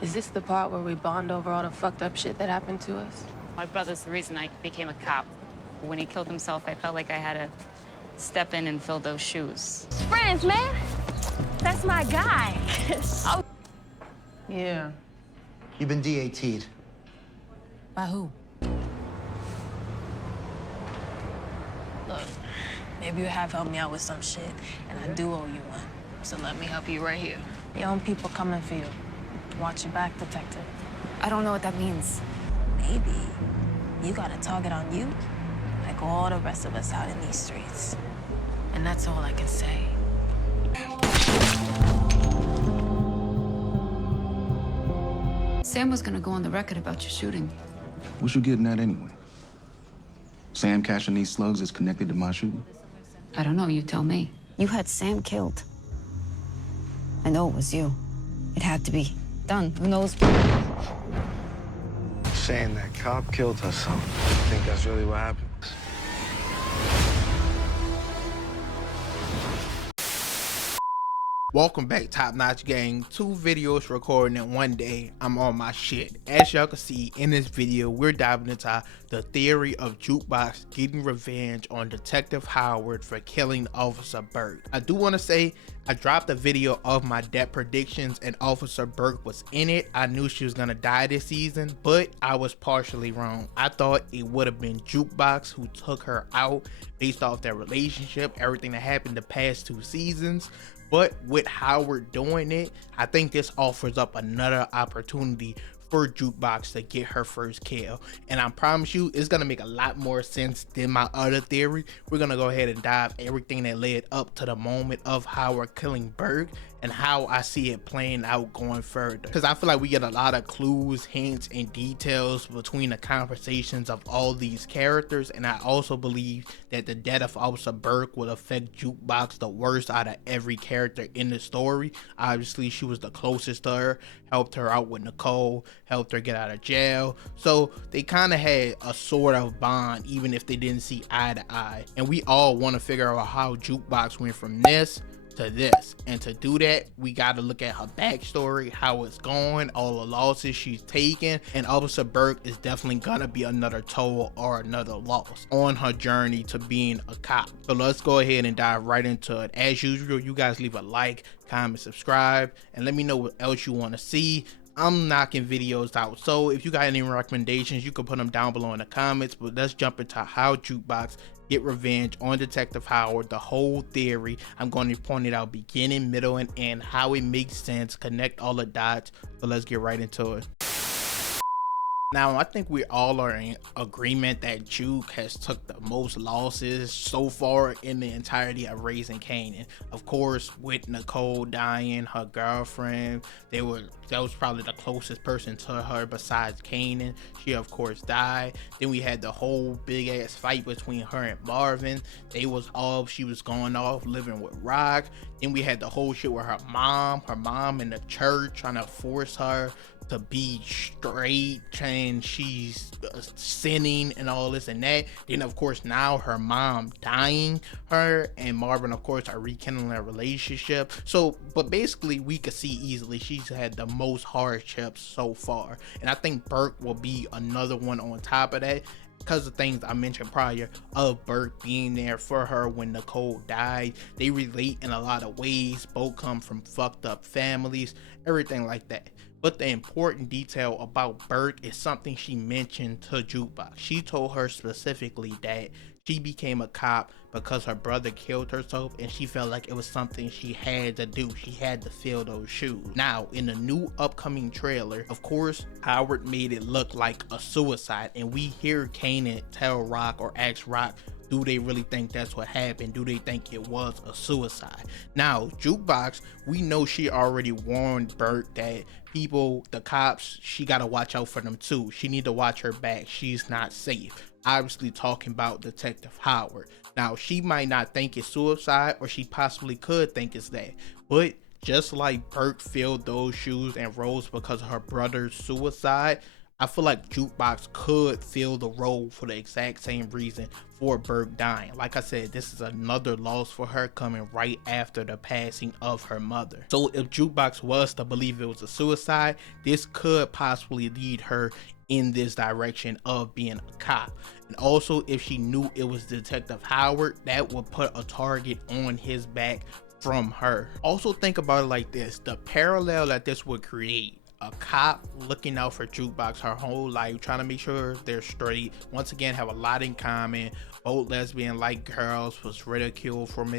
Is this the part where we bond over all the fucked up shit that happened to us? My brother's the reason I became a cop. When he killed himself, I felt like I had to step in and fill those shoes. Friends, man. That's my guy. Oh. Yeah. You've been DAT'd. By who? Look, maybe you have helped me out with some shit, and I do owe you one. So let me help you right here. Your own people coming for you. Watch your back, detective. I don't know what that means. Maybe you got a target on you, like all the rest of us out in these streets. And that's all I can say. Sam was gonna go on the record about your shooting. What you getting at anyway? Sam cashing these slugs is connected to my shooting? I don't know, you tell me. You had Sam killed. I know it was you. It had to be done. Who knows? Saying that cop killed herself. I think that's really what happened. Welcome back, Top Notch Gang. 2 videos recording in one day. I'm on my shit. As y'all can see in this video, we're diving into the theory of Jukebox getting revenge on Detective Howard for killing Officer Burke. I do want to say I dropped a video of my death predictions and Officer Burke was in it. I knew she was gonna die this season, but I was partially wrong. I thought it would have been Jukebox who took her out based off their relationship, everything that happened the past 2 seasons. But with Howard doing it, I think this offers up another opportunity for Jukebox to get her first kill. And I promise you, it's gonna make a lot more sense than my other theory. We're gonna go ahead and dive everything that led up to the moment of Howard killing Burke and how I see it playing out going further. Because I feel like we get a lot of clues, hints, and details between the conversations of all these characters. And I also believe that the death of Officer Burke will affect Jukebox the worst out of every character in the story. Obviously, she was the closest to her, helped her out with Nicole, helped her get out of jail. So they kind of had a sort of bond, even if they didn't see eye to eye. And we all want to figure out how Jukebox went from this to this, and to do that we got to look at her backstory, how it's going, all the losses she's taken, and Officer Burke is definitely gonna be another toll or another loss on her journey to being a cop. So let's go ahead and dive right into it. As usual, you guys leave a like, comment, subscribe, and let me know what else you want to see. I'm knocking videos out, so if you got any recommendations, you can put them down below in the comments. But let's jump into how Jukebox get revenge on Detective Howard, the whole theory. I'm going to point it out beginning, middle, and end, how it makes sense, connect all the dots. So let's get right into it. Now, I think we all are in agreement that Juke has took the most losses so far in the entirety of raising Kanan. Of course, with Nicole dying, her girlfriend, that was probably the closest person to her besides Kanan. She of course died. Then we had the whole big ass fight between her and Marvin. She was going off living with Rock. Then we had the whole shit with her mom in the church trying to force her to be straight, and she's sinning and all this and that. Then of course now her mom dying, her and Marvin of course are rekindling their relationship. So but basically we could see easily she's had the most hardships so far, and I think Burke will be another one on top of that, because of things I mentioned prior of Burke being there for her when Nicole died. They relate in a lot of ways, both come from fucked up families, everything like that. But the important detail about Burke is something she mentioned to Jukebox. She told her specifically that she became a cop because her brother killed herself, and she felt like it was something she had to do. She had to fill those shoes. Now, in the new upcoming trailer, of course, Howard made it look like a suicide, and we hear Kanan tell Rock or ask Rock, do they really think that's what happened? Do they think it was a suicide? Now, Jukebox, we know she already warned Burke that people, the cops, she gotta watch out for them too. She need to watch her back. She's not safe. Obviously talking about Detective Howard. Now, she might not think it's suicide, or she possibly could think it's that. But just like Burke filled those shoes and rose because of her brother's suicide, I feel like Jukebox could fill the role for the exact same reason for Burke dying. Like I said, this is another loss for her coming right after the passing of her mother. So if Jukebox was to believe it was a suicide, this could possibly lead her in this direction of being a cop. And also, if she knew it was Detective Howard, that would put a target on his back from her. Also think about it like this, the parallel that this would create: a cop looking out for Jukebox her whole life, trying to make sure they're straight, once again have a lot in common, both lesbian like girls, was ridiculed from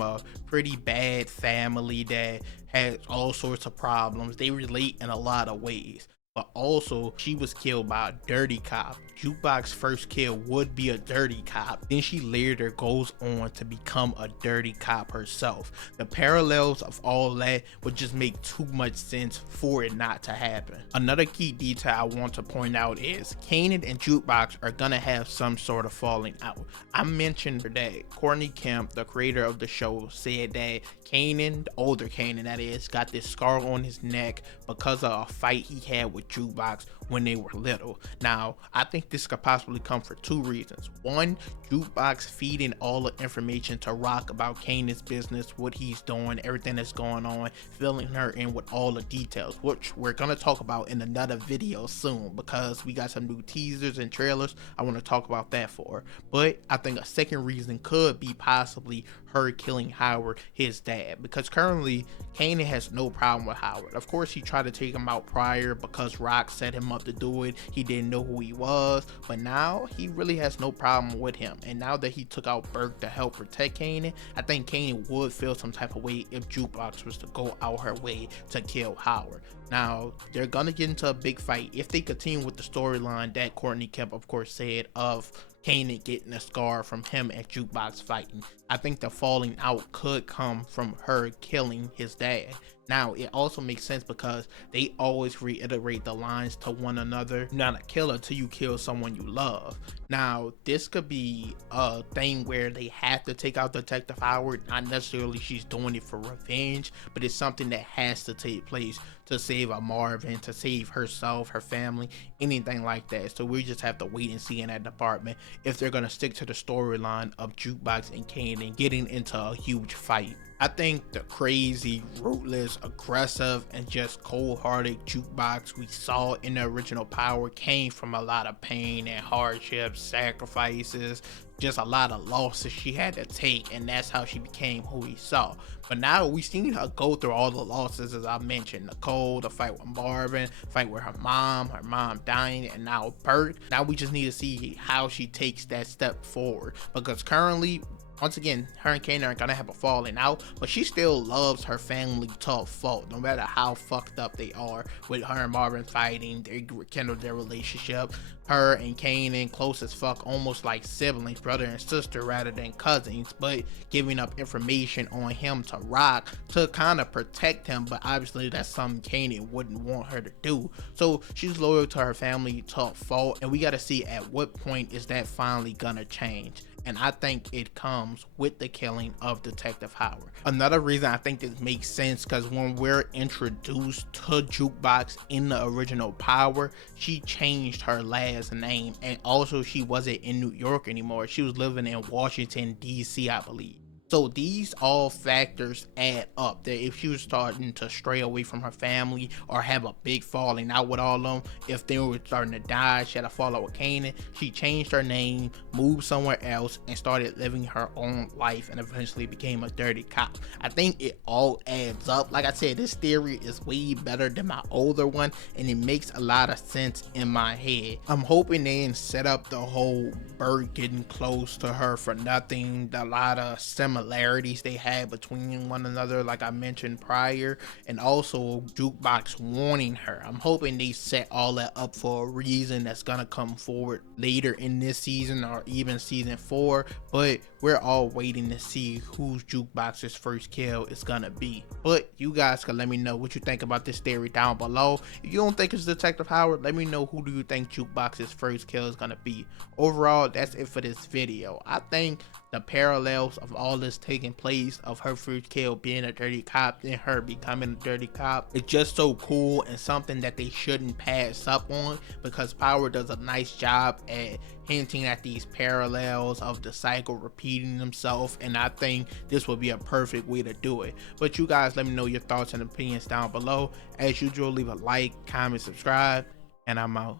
a pretty bad family that had all sorts of problems. They relate in a lot of ways. But also, she was killed by a dirty cop. Jukebox's first kill would be a dirty cop. Then she later goes on to become a dirty cop herself. The parallels of all that would just make too much sense for it not to happen. Another key detail I want to point out is Kanan and Jukebox are gonna have some sort of falling out. I mentioned that Courtney Kemp, the creator of the show, said that Kanan, the older Kanan that is, got this scar on his neck because of a fight he had with Jukebox when they were little. Now, I think this could possibly come for two reasons. One, Jukebox feeding all the information to Rock about Kanan's business, what he's doing, everything that's going on, filling her in with all the details, which we're gonna talk about in another video soon because we got some new teasers and trailers I want to talk about that for. But I think a second reason could be possibly her killing Howard, his dad, because currently Kanan has no problem with Howard. Of course, he tried to take him out prior because Rock set him up to do it. He didn't know who he was, but now he really has no problem with him. And now that he took out Burke to help protect Kanan, I think Kanan would feel some type of way if Jukebox was to go out her way to kill Howard. Now, they're gonna get into a big fight if they continue with the storyline that Courtney Kemp, of course, said of Kanan getting a scar from him and Jukebox fighting. I think the falling out could come from her killing his dad. Now, it also makes sense because they always reiterate the lines to one another: "You're not a killer till you kill someone you love." Now, this could be a thing where they have to take out Detective Howard. Not necessarily she's doing it for revenge, but it's something that has to take place to save a Marvin, to save herself, her family, anything like that. So we just have to wait and see in that department if they're going to stick to the storyline of Jukebox and Kanan getting into a huge fight. I think the crazy, ruthless, aggressive, and just cold-hearted Jukebox we saw in the original Power came from a lot of pain and hardships, sacrifices, just a lot of losses she had to take, and that's how she became who we saw. But now we've seen her go through all the losses, as I mentioned: Nicole, the fight with Marvin, fight with her mom dying, and now Burke. Now we just need to see how she takes that step forward, because currently, once again, her and Kanan are gonna have a falling out, but she still loves her family to a fault, no matter how fucked up they are. With her and Marvin fighting, they rekindled their relationship. Her and Kanan close as fuck, almost like siblings, brother and sister rather than cousins, but giving up information on him to Rock to kind of protect him, but obviously that's something Kanan wouldn't want her to do. So she's loyal to her family to a fault, and we gotta see at what point is that finally gonna change. And I think it comes with the killing of Detective Howard. Another reason I think this makes sense, because when we're introduced to Jukebox in the original Power, she changed her last name, and also she wasn't in New York anymore. She was living in Washington, D.C., I believe. So these all factors add up, that if she was starting to stray away from her family or have a big falling out with all of them, if they were starting to die, she had a fallout with Kanan, she changed her name, moved somewhere else, and started living her own life, and eventually became a dirty cop. I think it all adds up. Like I said, this theory is way better than my older one, and it makes a lot of sense in my head. I'm hoping they didn't set up the whole Burke getting close to her for nothing. A lot of similarities they had between one another, like I mentioned prior, and also Jukebox warning her. I'm hoping they set all that up for a reason that's gonna come forward later in this season or even season 4, but we're all waiting to see who's Jukebox's first kill is gonna be. But you guys can let me know what you think about this theory down below. If you don't think it's Detective Howard, let me know who do you think Jukebox's first kill is gonna be. Overall, that's it for this video. I think the parallels of all this taking place, of her first kill being a dirty cop and her becoming a dirty cop. It's just so cool and something that they shouldn't pass up on, because Power does a nice job at hinting at these parallels of the cycle repeating themselves, and I think this would be a perfect way to do it. But you guys let me know your thoughts and opinions down below. As usual, leave a like, comment, subscribe, and I'm out.